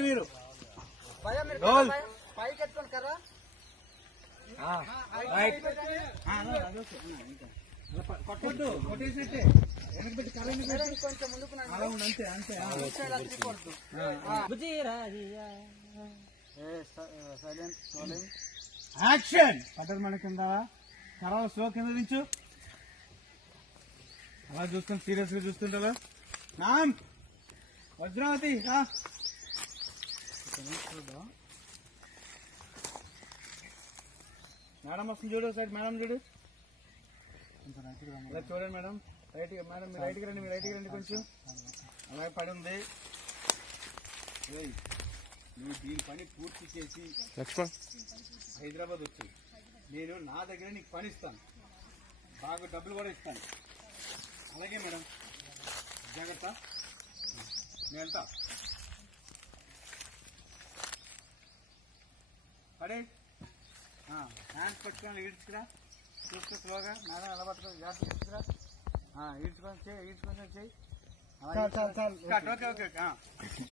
మీరు పైకి ఎత్తుకోండి కదా కొట్టొద్దు, కొట్టేసేట్టే వెనక్కి పెట్టి కొంచెం ముందుకు అంతే అంతే. యాక్షన్ పట్టదు మన కింద తర్వాత స్లో కింద దించు. అలా చూస్తాం, సీరియస్ గా చూస్తుంటా. నామ్ వజ్రావతి మేడం వస్తుంది చూడు, సైడ్ మేడం చూడు. ఇలా చూడండి మేడం, రైట్ మేడం మీరు రైట్కి రండి, మీరు రైట్కి రండి కొంచెం. అలాగే పడి ఉంది. నువ్వు దీని పని పూర్తి చేసి హైదరాబాద్ వచ్చి నేను నా దగ్గర నీకు పని ఇస్తాను, బాగా డబ్బులు కూడా ఇస్తాను. అలాగే మేడం, జాగ్రత్త. నేను వెళ్తా. పడే హ్యాండ్స్ పట్టుకొని ఈడ్చుకురా, చూస్తూ స్లోగా. మేడం ఎలా పట్టుకొని జాగ్రత్త ఈడ్చుకురా. ఈడ్చుకొని చేయి, ఈడ్చుకొని చేయి. Okay okay okay.